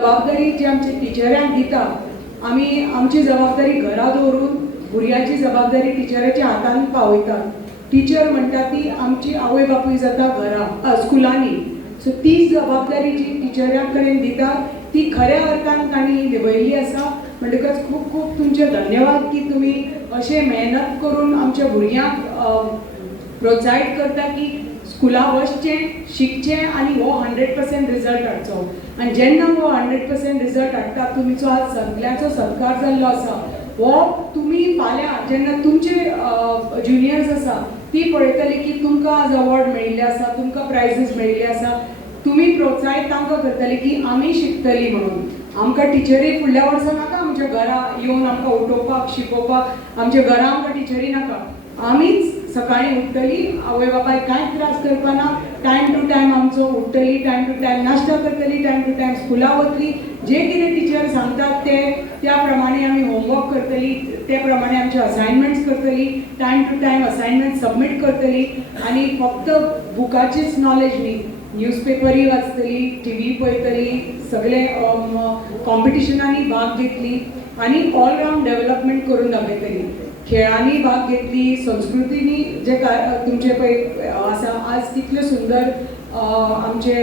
जबाबदारी जी आमची टिचरांक दिता आमी आमची जबाबदारी घरा दवरून भुरग्याची जबाबदारी टिचराच्या हातान पावयता. टिचर म्हणटा ती आमची आवय बापूय जाता घरा स्कुलांनी. सो ती जबाबदारी जी टिचरां कडेन दिता ती खऱ्या अर्थान तांणी निभयली आसा. म्हणटकच खूब खूब तुमचे धन्यवाद की तुमी अशें मेहनत करून आमच्या भुरग्यांक प्रोत्साहीत करता की स्कुला वचचें शिकचें आनी हो 100% रिजल्ट हाडचो. आनी जेन्ना हो 100% रिजल्ट हाडटा तुमचो आज सगळ्यांचो सत्कार जाल्लो आसा. हो तुमी फाल्यां जेन्ना तुमचे ज्युनियर्स आसा ती पळयतली की तुमकां आज अवॉर्ड मेळिल्ले आसा, तुमकां प्रायजीस मेळिल्ले आसा, तुमी प्रोत्साहीत तांकां करतले की आमी शिकतली म्हणून. आमकां टिचरी फुडल्या वर्सा नाका आमच्या घरा येवन आमकां उठोवपाक शिकोवपाक. आमच्या घरा आमकां टिचरी नाका. आमीच सकाळीं उठतली आवय बापायक कांयच त्रास करपाना. टायम टू टायम आमचो उठतली, टायम टू टायम नाश्ता करतली, टायम टू टायम स्कुला वतली. जे कितें टिचर सांगतात ते त्या प्रमाणे आमी होमवर्क करतली, ते प्रमाणे आमचे असायनमेंट्स करतली, time to time assignment submit करतली. आनी फक्त बुकाचीच नॉलेज न्ही, न्यूजपेपरूय वाचतली, टीव्ही पळयतली, सगळे कॉम्पिटिशनांनी भाग घेतली आनी ऑल रावंड डेव्हलपमेंट करून दाखयतली. खेळांनी भाग घेतली, संस्कृतीनी जे तुमचे पळय आसा आज कितले सुंदर आमचे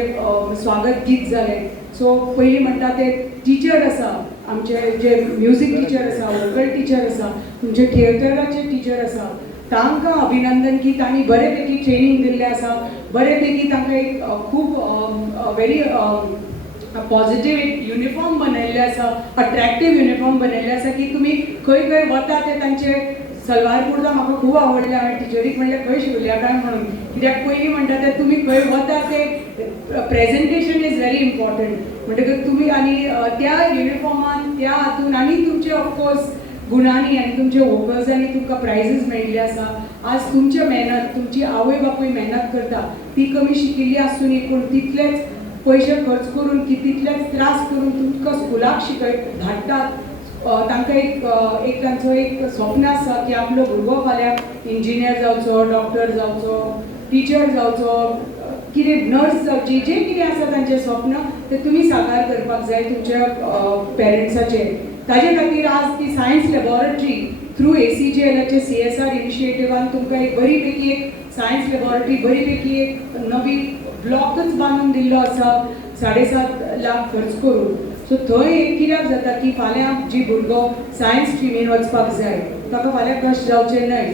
स्वागत गीत जाले. सो पयलीं म्हणटा ते टिचर आसा आमचे जे म्युजीक टिचर आसा, वोकल टिचर आसा, तुमचे थिएटराचे टिचर आसा, तांकां अभिनंदन की तांणी बरे पैकी ट्रेनिंग दिल्लें आसा. बरे पैकी तांकां एक खूब व्हेरी पॉझिटिव्ह एक युनिफॉर्म बनयल्ले आसा, अट्रॅक्टीव युनिफॉर्म बनयल्ले आसा की तुमी खंय खंय वता ते तांचे सलवार कुर्ता म्हाका खूब आवडले. हांवें टिचरीक म्हणलें खंय शिवल्या काय म्हणून, कित्याक पयलीं म्हणटा ते तुमी खंय वता ते प्रेजेंटेशन इज व्हेरी इम्पॉर्टंट. म्हणटकच तुमी आनी त्या युनिफॉर्मान त्या हातून आनी तुमचे ऑफकोर्स गुणांनी आनी तुमचे वोकल्सांनी तुमकां प्रायजीस मेळिल्ले आसा. आज तुमचे मेहनत तुमची आवय बापूय मेहनत करता ती कमी शिकिल्ली आसुनी पूण तितलेच पयशे खर्च करून की तितलेच त्रास करून तुमकां स्कुलाक धाडटात. तांकां एक तांचो एक स्वप्न आसा की आपलो भुरगो फाल्यां इंजिनियर जावचो, डॉक्टर जावचो, टिचर जावचो, कितें नर्स जावची, जें कितें आसा तांचें स्वप्न तें तुमी साकार करपाक जाय तुमच्या पेरंट्साचें. ताजे खातीर आज ती सायन्स लॅबॉरेटरी थ्रू ACJLचे CSR इनिशिएटिव्हान तुमकां एक बरी पैकी एक सायन्स लॅबॉरेटरी बरी पैकी एक नवी ब्लॉकच बांदून दिल्लो आसा 7.5 लाख खर्च करून. सो थंय एक कित्याक जाता की फाल्यां जी भुरगो सायन्स स्ट्रिमीन वचपाक जाय ताका फाल्यां कश्ट जावचे न्हय.